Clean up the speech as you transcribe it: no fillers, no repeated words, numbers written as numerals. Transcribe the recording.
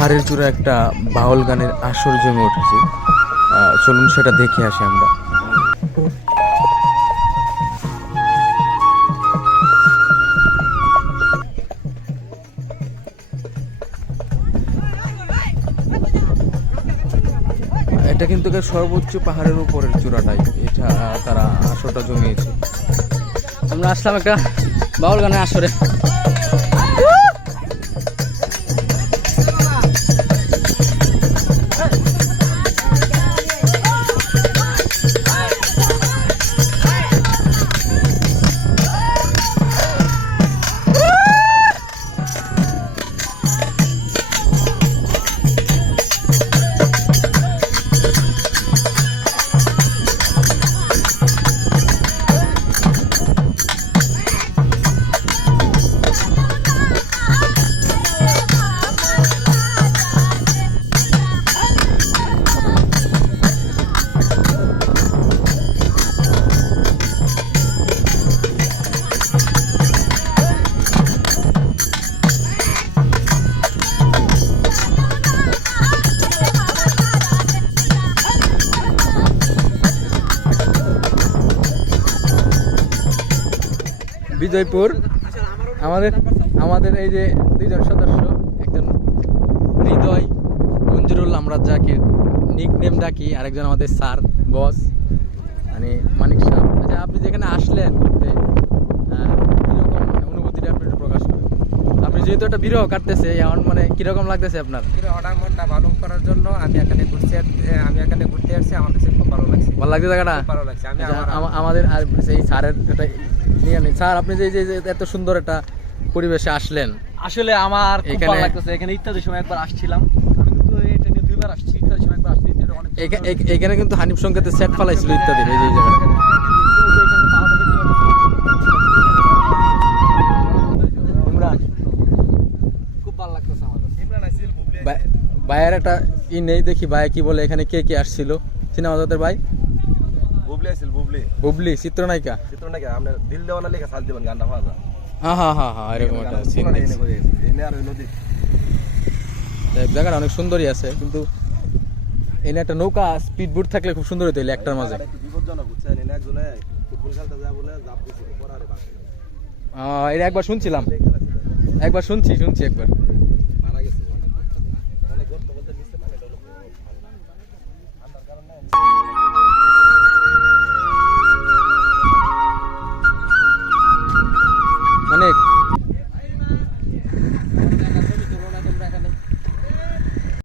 পাহাড়ের চূড়া একটা বাউল গানের আসর জমে উঠেছে। চলুন সেটা দেখে আসি আমরা। এটা কিন্তু সর্বোচ্চ পাহাড়ের উপরের চূড়াটাই, এটা তারা আসরটা জমিয়েছে। আমরা আসলাম একটা বাউল গানের আসরে। বিজয়পুর আমাদের আমাদের এই যে দুইজন সদস্য, একজন হৃদয় মঞ্জুরুল, আমরা যাকে নিক নেম ডাকি, আরেকজন আমাদের স্যার বস মানে মানিক সাহেব। আচ্ছা, আপনি যেখানে আসলেন ঘুরতে, কিরকম মানে অনুভূতিটা আপনি একটু প্রকাশ করেন? আপনি যেহেতু একটা বিরহ কাটতেছে, এখন মানে কিরকম লাগতেছে আপনার? বিরহটার মনটা ভালো করার জন্য আমি এখানে ঘুরতে আসছি। আমার কাছে খুব ভালো লাগছে। ভালো লাগছে জায়গাটা? ভালো লাগছে। আমি আমাদের আর সেই স্যারের একটা নিয়ে নিই। স্যার, আপনি যে যে এত সুন্দর একটা পরিবেশে আসলেন, আসলে আমার খুব এখানে- ভালো লাগতেছে। এখানে ইত্যাদির সময় একবার আসছিলাম, আমি কিন্তু এটা নিয়ে দুইবার আসছি। ইত্যাদির সময় একবার আসছি, এটা অনেক এখানে কিন্তু হানিফ সংকেতের সেট ফালাইছিল ইত্যাদি, এই যে এই জায়গাটা। ইমরান, খুব ভালো লাগতেছে আমার কাছে। ভাইয়ের একটা নেই, দেখি ভাই কি বলে। এখানে কে কে আসছিল সিনেমা জগতের ভাই? বুবলি আসছিল। বুবলি চিত্রনায়িকা। চিত্রনায়িকা আপনার দিল দেওয়ানা লেখা সাল দিবেন গানটা পাওয়া যায়। হ্যাঁ, এরকম একটা সিন দেখছি। জায়গাটা অনেক সুন্দরই আছে, কিন্তু এনে একটা নৌকা স্পিড বোট থাকলে খুব সুন্দর হতো একটার মাঝে। একটু বিপজ্জনক বুঝছেন, এনে একজনে ফুটবল খেলতে যায় বলে জাপ দিছিল পরারে বাসে এটা একবার শুনছিলাম, একবার শুনছি একবার। মারা গেছে। অনেক গর্ত বলতে নিচে মানে এটা হলো ঠান্ডার কারণে। মানে